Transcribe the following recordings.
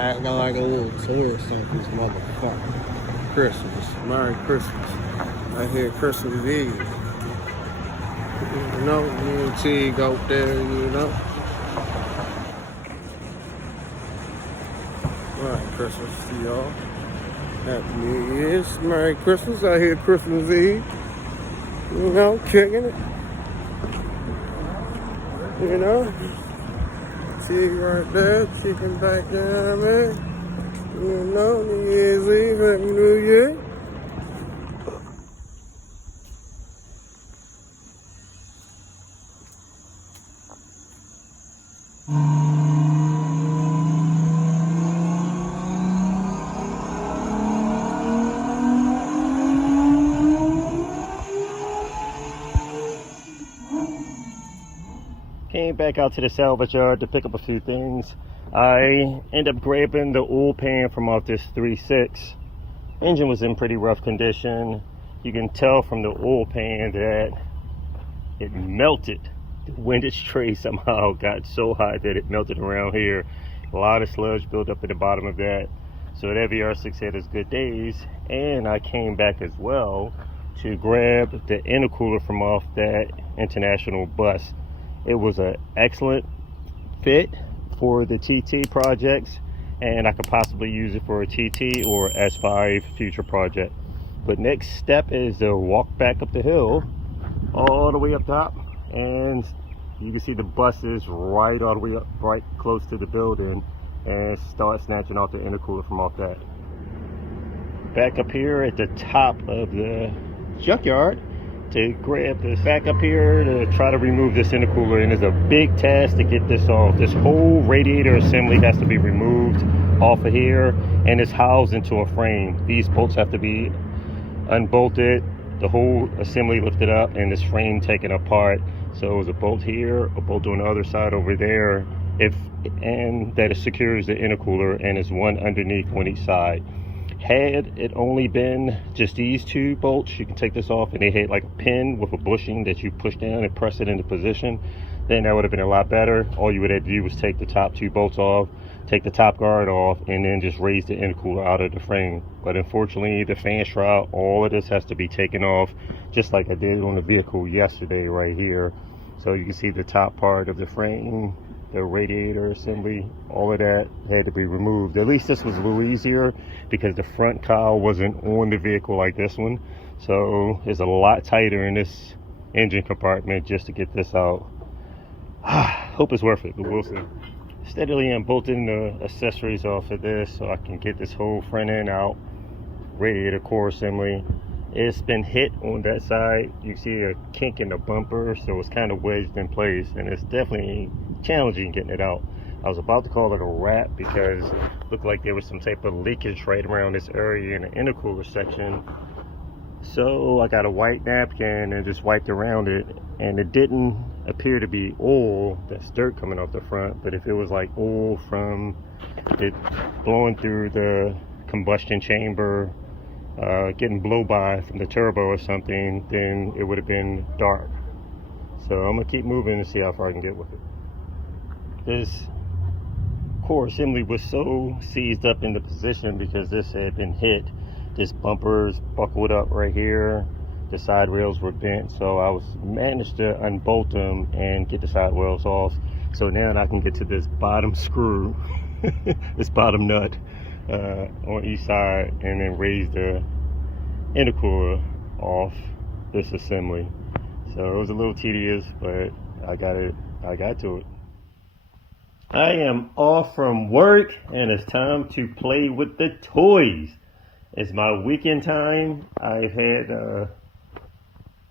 Acting like a little tourist on this motherfucker. Christmas. Merry Christmas. I hear Christmas Eve. You know, me and T go there, you know. Merry Christmas to y'all. Happy New Year's. Merry Christmas. I hear Christmas Eve. You know, kicking it. You know. T right there, kicking back down, man. You know, New Year's Eve, Happy New Year. Came back out to the salvage yard to pick up a few things. I ended up grabbing the oil pan from off this 3.6. Engine was in pretty rough condition. You can tell from the oil pan that it melted. The windage tray somehow got so hot that it melted around here. A lot of sludge built up at the bottom of that. So that VR6 had its good days. And I came back as well to grab the intercooler from off that International bus. It was an excellent fit for the TT projects, and I could possibly use it for a TT or S5 future project. But next step is to walk back up the hill all the way up top, and you can see the buses right all the way up, right close to the building, and start snatching off the intercooler from off that. Back up here at the top of the junkyard to grab this back up here to try to remove this intercooler, and it's a big task to get this off. This whole radiator assembly has to be removed off of here, and it's housed into a frame. These bolts have to be unbolted, the whole assembly lifted up, and this frame taken apart. So there's a bolt here, a bolt on the other side over there, and that it secures the intercooler, and it's one underneath on each side. Had it only been just these two bolts, you can take this off, and they had like a pin with a bushing that you push down and press it into position, then that would have been a lot better. All you would have to do was take the top two bolts off, take the top guard off, and then just raise the intercooler out of the frame. But unfortunately, the fan shroud, all of this has to be taken off, just like I did on the vehicle yesterday right here. So you can see the top part of the frame, the radiator assembly, all of that had to be removed. At least this was a little easier because the front cowl wasn't on the vehicle like this one. So it's a lot tighter in this engine compartment just to get this out. Hope it's worth it, but we'll see. Steadily unbolting the accessories off of this so I can get this whole front end out. Radiator core assembly. It's been hit on that side. You see a kink in the bumper, so it's kind of wedged in place, and it's definitely challenging getting it out. I was about to call it a wrap because it looked like there was some type of leakage right around this area in the intercooler section. So I got a white napkin and just wiped around it, and it didn't appear to be oil, that's dirt coming off the front, but if it was like oil from it blowing through the combustion chamber, getting blow by from the turbo or something, then it would have been dark. So I'm gonna keep moving and see how far I can get with it. This core assembly was so seized up in the position because this had been hit. This bumper's buckled up right here. The side rails were bent, so I managed to unbolt them and get the side rails off. So now I can get to this bottom screw, this bottom nut on each side, and then raise the intercooler off this assembly. So it was a little tedious, but I got to it. I am off from work, and it's time to play with the toys. It's my weekend time. I've had a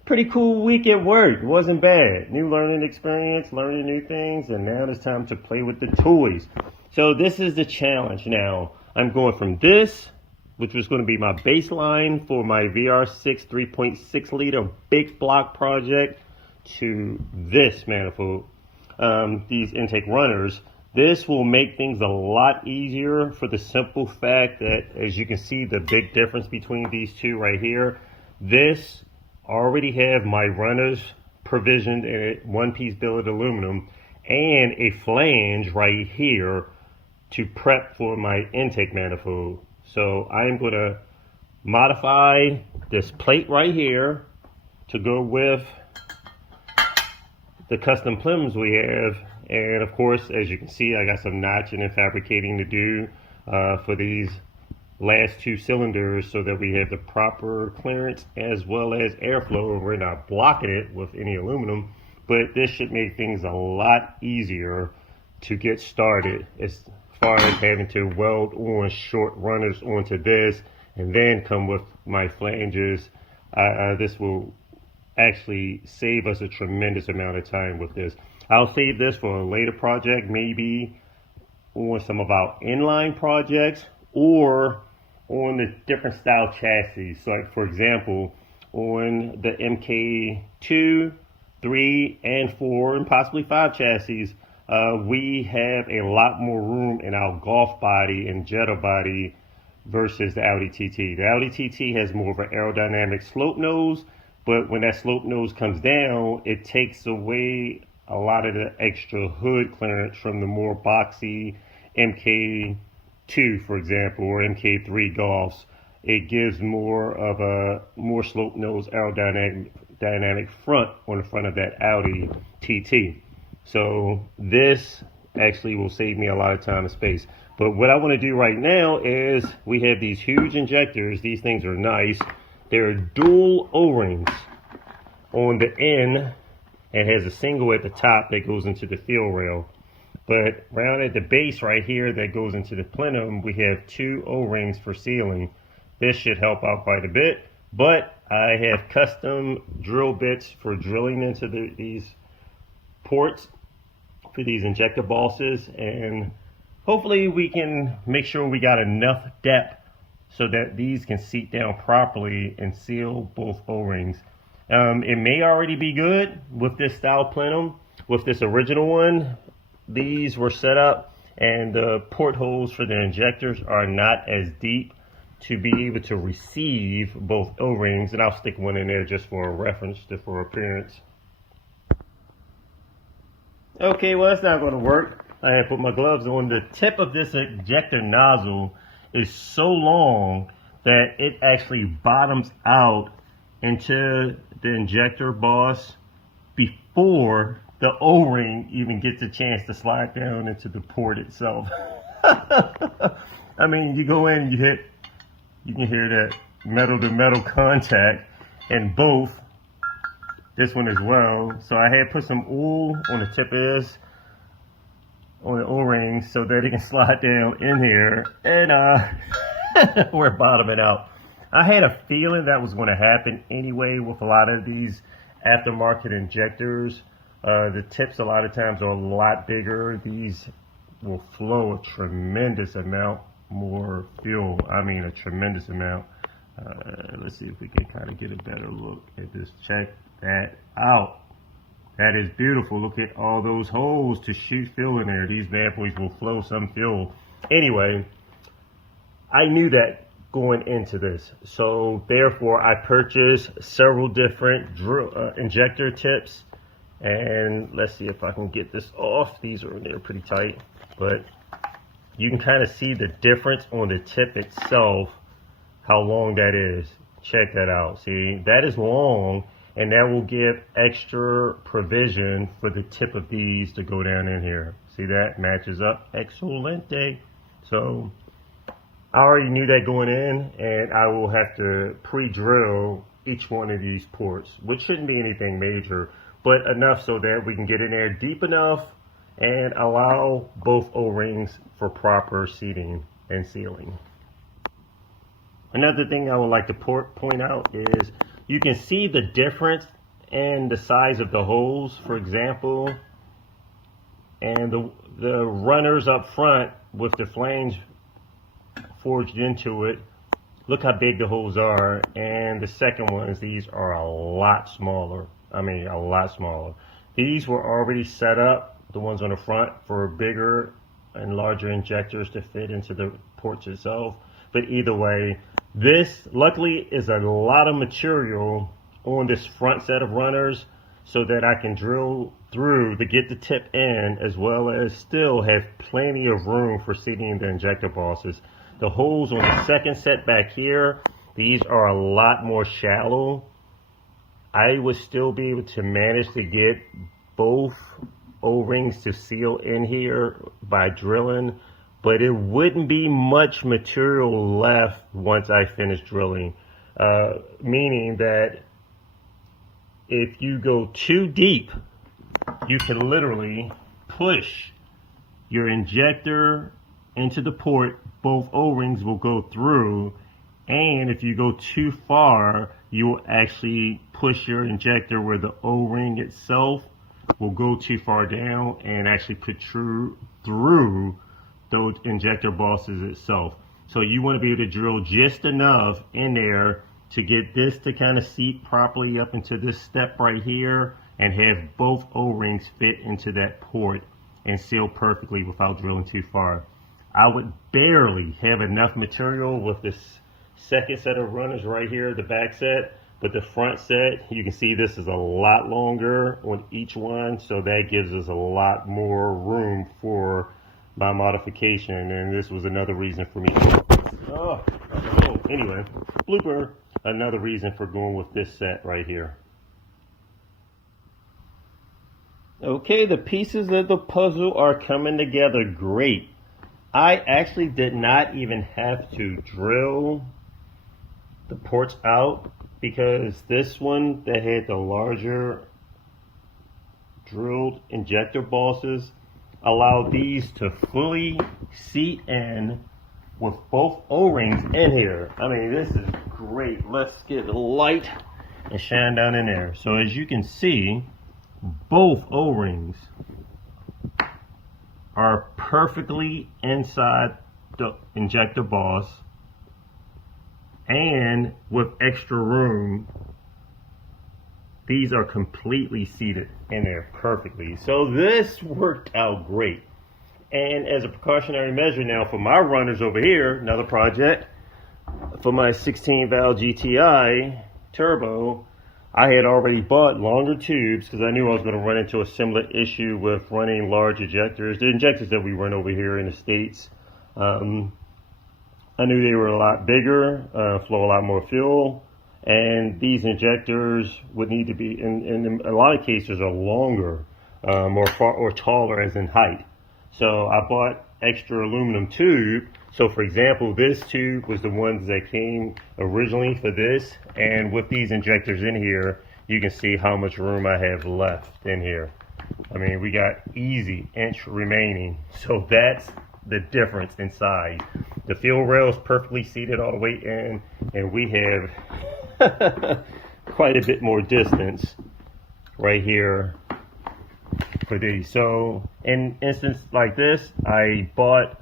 pretty cool week at work. It wasn't bad. New learning experience, learning new things, and now it's time to play with the toys. So this is the challenge now. I'm going from this, which was going to be my baseline for my VR6 3.6 liter big block project, to this manifold, these intake runners. This will make things a lot easier for the simple fact that, as you can see, the big difference between these two right here. This already have my runners provisioned in a one-piece billet aluminum and a flange right here to prep for my intake manifold. So I'm going to modify this plate right here to go with the custom plenums we have. And of course, as you can see, I got some notching and fabricating to do for these last two cylinders so that we have the proper clearance as well as airflow, and we're not blocking it with any aluminum. But this should make things a lot easier to get started as far as having to weld on short runners onto this and then come with my flanges. This will actually save us a tremendous amount of time with this. I'll save this for a later project, maybe on some of our inline projects or on the different style chassis. So like for example, on the MK2, 3, and 4, and possibly 5 chassis, we have a lot more room in our Golf body and Jetta body versus the Audi TT. The Audi TT has more of an aerodynamic slope nose, but when that slope nose comes down, it takes away a lot of the extra hood clearance from the more boxy MK2, for example, or MK3 Golfs. It gives more of a more slope nose aerodynamic front on the front of that Audi TT. So this actually will save me a lot of time and space. But what I want to do right now is we have these huge injectors. These things are nice. They're dual O-rings on the end and has a single at the top that goes into the fill rail. But around at the base right here that goes into the plenum, we have 2 O-rings for sealing. This should help out quite a bit. But I have custom drill bits for drilling into these ports for these injector bosses, and hopefully we can make sure we got enough depth so that these can seat down properly and seal both O-rings. It may already be good with this style plenum. With this original one, these were set up and the portholes for the injectors are not as deep to be able to receive both O-rings, and I'll stick one in there just for a reference, for appearance. Okay, well that's not going to work. I have put my gloves on. The tip of this injector nozzle is so long that it actually bottoms out into the injector boss before the O-ring even gets a chance to slide down into the port itself. I mean, you go in, you can hear that metal to metal contact in both. This one as well. So I had put some oil on the tip of this, on the O-ring, so that it can slide down in here, and we're bottoming out. I had a feeling that was going to happen anyway with a lot of these aftermarket injectors. The tips a lot of times are a lot bigger. These will flow a tremendous amount more fuel. I mean a tremendous amount. Let's see if we can kind of get a better look at this. Check that out. That is beautiful. Look at all those holes to shoot fuel in there. These bad boys will flow some fuel. Anyway, I knew that going into this, so therefore I purchased several different injector tips, and let's see if I can get this off. These are in there pretty tight, but you can kind of see the difference on the tip itself, how long that is. Check that out. See, that is long, and that will give extra provision for the tip of these to go down in here. See, that matches up excelente. So I already knew that going in, and I will have to pre-drill each one of these ports, which shouldn't be anything major, but enough so that we can get in there deep enough and allow both O-rings for proper seating and sealing. Another thing I would like to point out is you can see the difference in the size of the holes, for example, and the runners up front with the flange forged into it. Look how big the holes are, and the second ones, these are a lot smaller. I mean, a lot smaller. These were already set up, the ones on the front, for bigger and larger injectors to fit into the ports itself. But either way, this luckily is a lot of material on this front set of runners, so that I can drill through to get the tip in, as well as still have plenty of room for seating the injector bosses. The holes on the second set back here, these are a lot more shallow. I would still be able to manage to get both O-rings to seal in here by drilling, but it wouldn't be much material left once I finish drilling. Meaning that if you go too deep, you can literally push your injector into the port, both O-rings will go through, and if you go too far, you will actually push your injector where the O-ring itself will go too far down and actually protrude through those injector bosses itself. So you want to be able to drill just enough in there to get this to kind of seat properly up into this step right here and have both O-rings fit into that port and seal perfectly without drilling too far. I would barely have enough material with this second set of runners right here, the back set, but the front set, you can see this is a lot longer on each one, so that gives us a lot more room for my modification, and this was another reason for me. Anyway, blooper, another reason for going with this set right here. Okay, the pieces of the puzzle are coming together great. I actually did not even have to drill the ports out, because this one that had the larger drilled injector bosses allowed these to fully seat in with both O-rings in here. I mean, this is great. Let's get a light and shine down in there. So as you can see, both O-rings are perfectly inside the injector boss, and with extra room, these are completely seated in there perfectly. So this worked out great. And as a precautionary measure now for my runners over here, another project, for my 16 valve GTI turbo, I had already bought longer tubes because I knew I was going to run into a similar issue with running large injectors. The injectors that we run over here in the States, I knew they were a lot bigger, flow a lot more fuel, and these injectors would need to be, in a lot of cases, are longer, or taller as in height. So I bought extra aluminum tube. So for example, this tube was the ones that came originally for this, and with these injectors in here, you can see how much room I have left in here. I mean, we got easy inch remaining, so that's the difference in size. The fuel rail is perfectly seated all the way in, and we have quite a bit more distance right here for these. So in instance like this, I bought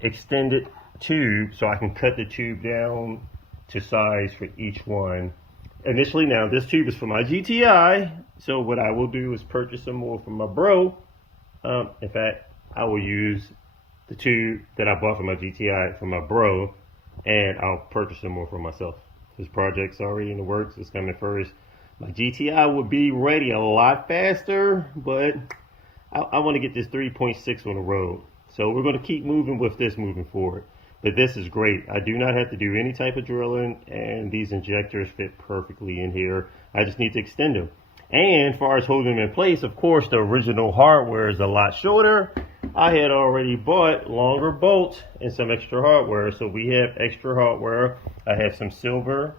extended tube so I can cut the tube down to size for each one. Initially, now this tube is for my GTI, so what I will do is purchase some more from my bro. In fact, I will use the tube that I bought for my GTI from my bro, and I'll purchase some more for myself. This project's already in the works. It's coming first. My GTI will be ready a lot faster, but I want to get this 3.6 on the road. So we're going to keep moving with this moving forward. But this is great. I do not have to do any type of drilling, and these injectors fit perfectly in here. I just need to extend them. And as far as holding them in place, of course, the original hardware is a lot shorter. I had already bought longer bolts and some extra hardware. So we have extra hardware. I have some silver,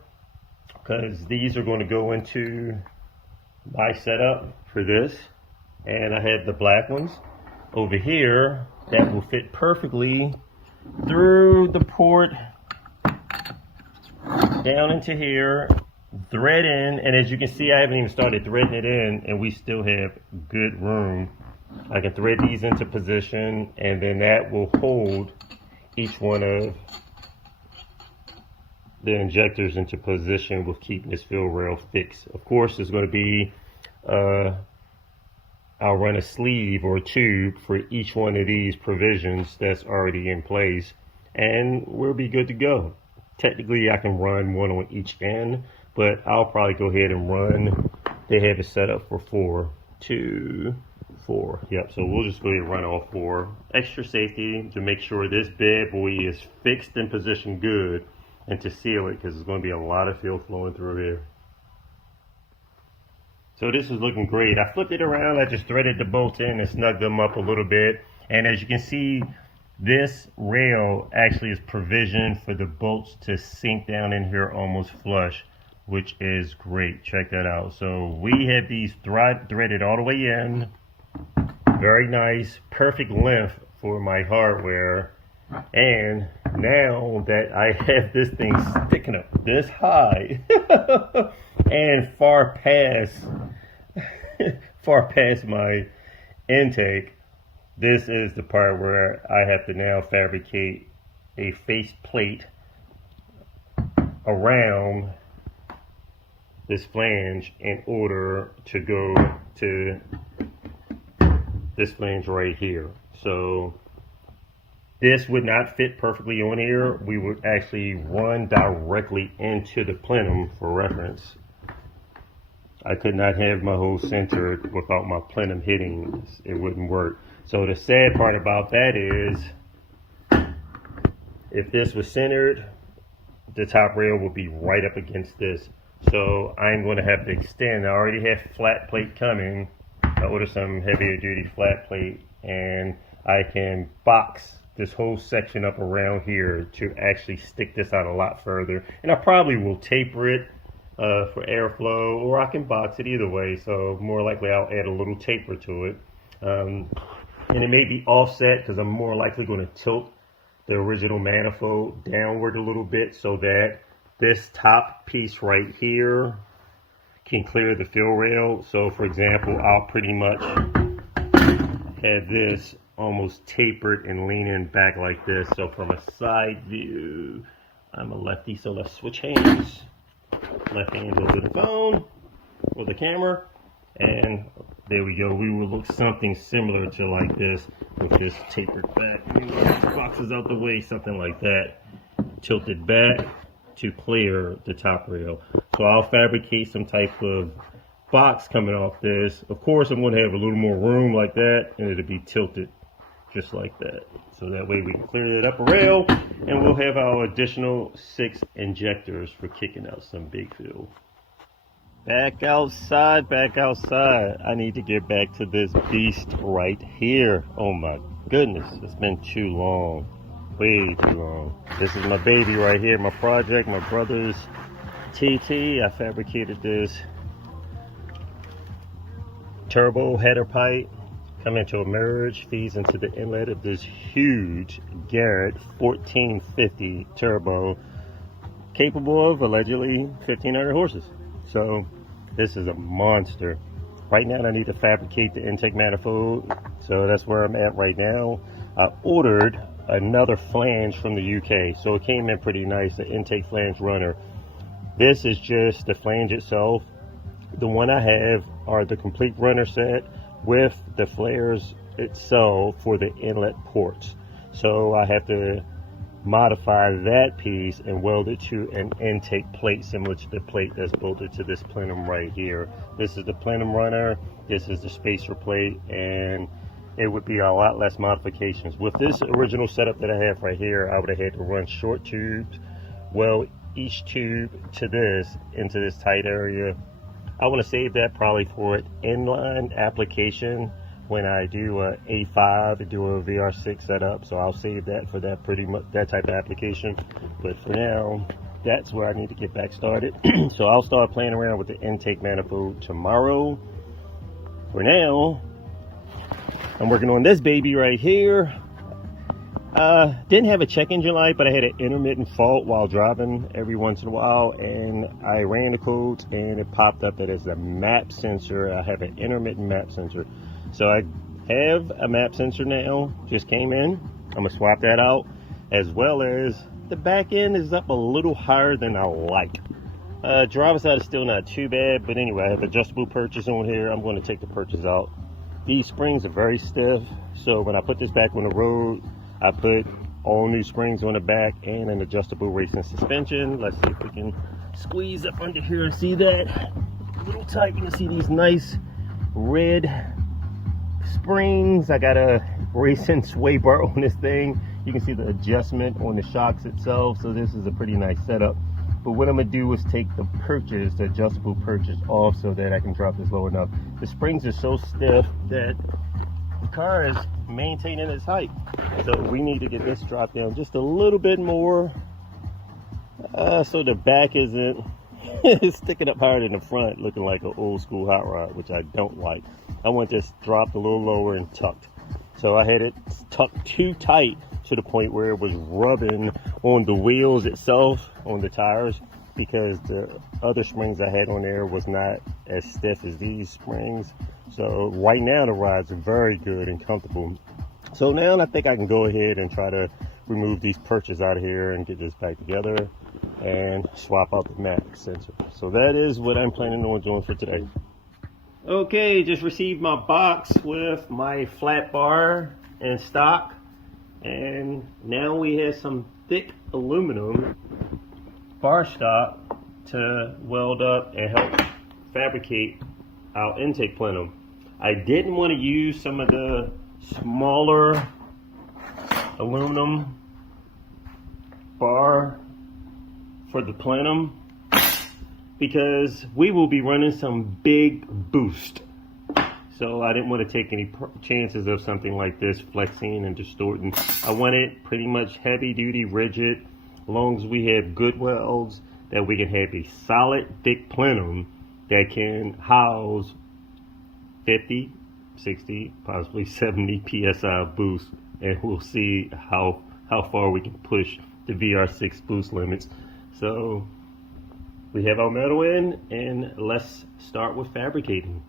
because these are going to go into my setup for this. And I have the black ones over here that will fit perfectly through the port down into here, thread in, and as you can see, I haven't even started threading it in, and we still have good room. I can thread these into position, and then that will hold each one of the injectors into position with keeping this fuel rail fixed. Of course, there's going to be I'll run a sleeve or a tube for each one of these provisions that's already in place, and we'll be good to go. Technically, I can run one on each end, but I'll probably go ahead and run they have it set up for 4, 2, 4. Yep, so we'll just go ahead and run all 4. Extra safety to make sure this bad boy is fixed and positioned good, and to seal it because there's going to be a lot of fuel flowing through here. So this is looking great. I flipped it around, I just threaded the bolts in and snugged them up a little bit. And as you can see, this rail actually is provisioned for the bolts to sink down in here almost flush, which is great. Check that out. So we have these threaded all the way in. Very nice, perfect length for my hardware. And now that I have this thing sticking up this high and far past my intake, this is the part where I have to now fabricate a face plate around this flange in order to go to this flange right here. So this would not fit perfectly on here. We would actually run directly into the plenum for reference. I could not have my hole centered without my plenum hitting. It wouldn't work. So the sad part about that is, if this was centered, the top rail will be right up against this. So I'm going to have to extend. I already have flat plate coming. I ordered some heavier duty flat plate, and I can box this whole section up around here to actually stick this out a lot further. And I probably will taper it for airflow, or I can box it either way. So more likely I'll add a little taper to it. And it may be offset because I'm more likely going to tilt the original manifold downward a little bit so that this top piece right here can clear the fill rail. So for example, I'll pretty much have this almost tapered and leaning back like this. So from a side view, I'm a lefty, so let's switch hands. Left hand over the phone or the camera, and there we go. We will look something similar to like this with this tapered back. Boxes out the way, something like that. Tilted back to clear the top rail. So I'll fabricate some type of box coming off this. Of course, I'm going to have a little more room like that, and it'll be tilted just like that. So that way we can clear that upper rail, and we'll have our additional 6 injectors for kicking out some big fuel. Back outside, back outside. I need to get back to this beast right here. Oh my goodness, it's been too long. Way too long. This is my baby right here, my project, my brother's TT. I fabricated this turbo header pipe coming to a merge, feeds into the inlet of this huge Garrett 1450 turbo, capable of allegedly 1,500 horses. So this is a monster. Right now I need to fabricate the intake manifold, so that's where I'm at right now. I ordered another flange from the UK, so it came in pretty nice, the intake flange runner. This is just the flange itself. The one I have are the complete runner set with the flares itself for the inlet ports. So I have to modify that piece and weld it to an intake plate similar to the plate that's bolted to this plenum right here. This is the plenum runner, this is the spacer plate, and it would be a lot less modifications. With this original setup that I have right here, I would have had to run short tubes, weld each tube to this into this tight area. I want to save that probably for an inline application when I do a A5 and do a VR6 setup. So I'll save that for that that type of application. But for now, that's where I need to get back started. So I'll start playing around with the intake manifold tomorrow. For now, I'm working on this baby right here. Didn't have a check engine light, but I had an intermittent fault while driving every once in a while, and I ran the codes and it popped up that it's a map sensor. I have an intermittent map sensor. So I have a map sensor now, just came in. I'm gonna swap that out, as well as the back end is up a little higher than I like. Driver's side is still not too bad, but anyway, I have adjustable perches on here. I'm going to take the perches out. These springs are very stiff, so when I put this back on the road, I put all new springs on the back and an adjustable racing suspension. Let's see if we can squeeze up under here and see that. a little tight. You can see these nice red springs. I got a racing sway bar on this thing. You can see the adjustment on the shocks itself. So this is a pretty nice setup. But what I'm gonna do is take the adjustable purchase off so that I can drop this low enough. The springs are so stiff that the car is maintaining its height. So we need to get this dropped down just a little bit more so the back isn't sticking up higher than the front, looking like an old school hot rod, which I don't like. I want this dropped a little lower and tucked. So I had it tucked too tight to the point where it was rubbing on the wheels itself, on the tires, because the other springs I had on there was not as stiff as these springs. So right now the rides are very good and comfortable. So now I think I can go ahead and try to remove these perches out of here and get this back together and swap out the max sensor. So that is what I'm planning on doing for today. Okay, just received my box with my flat bar and stock, and now we have some thick aluminum bar stock to weld up and help fabricate our intake plenum. I didn't want to use some of the smaller aluminum bar for the plenum because we will be running some big boost. So I didn't want to take any chances of something like this flexing and distorting. I want it pretty much heavy duty, rigid, as long as we have good welds that we can have a solid thick plenum that can house 50, 60, possibly 70 psi of boost, and we'll see how far we can push the VR6 boost limits. So we have our metal in, and let's start with fabricating.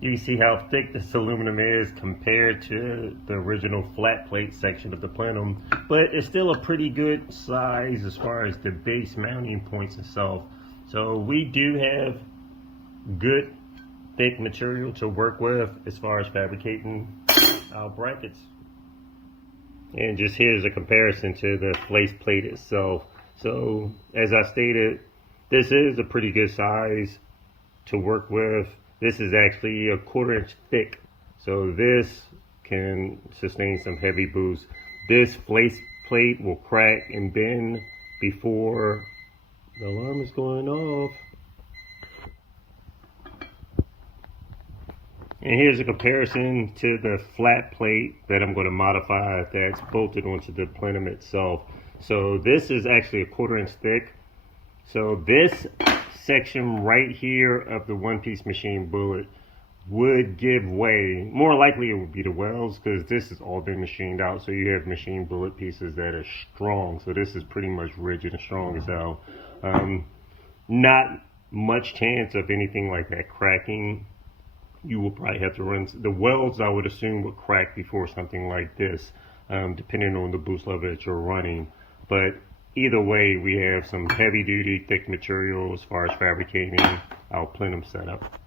You can see how thick this aluminum is compared to the original flat plate section of the plenum, but it's still a pretty good size as far as the base mounting points itself. So we do have good thick material to work with as far as fabricating our brackets. And just here's a comparison to the face plate itself. So as I stated, this is a pretty good size to work with. This is actually a 1/4 inch thick, so this can sustain some heavy boost. This face plate will crack and bend before the alarm is going off. And here's a comparison to the flat plate that I'm going to modify that's bolted onto the plenum itself. So this is actually a 1/4 inch thick. So this section right here of the one-piece machine bullet would give way. More likely it would be the welds, because this has all been machined out. So you have machine bullet pieces that are strong. So this is pretty much rigid and strong as hell. Not much chance of anything like that cracking. You will probably have to run the welds, I would assume, would crack before something like this, depending on the boost level that you're running. But either way, we have some heavy duty thick material as far as fabricating our plenum setup.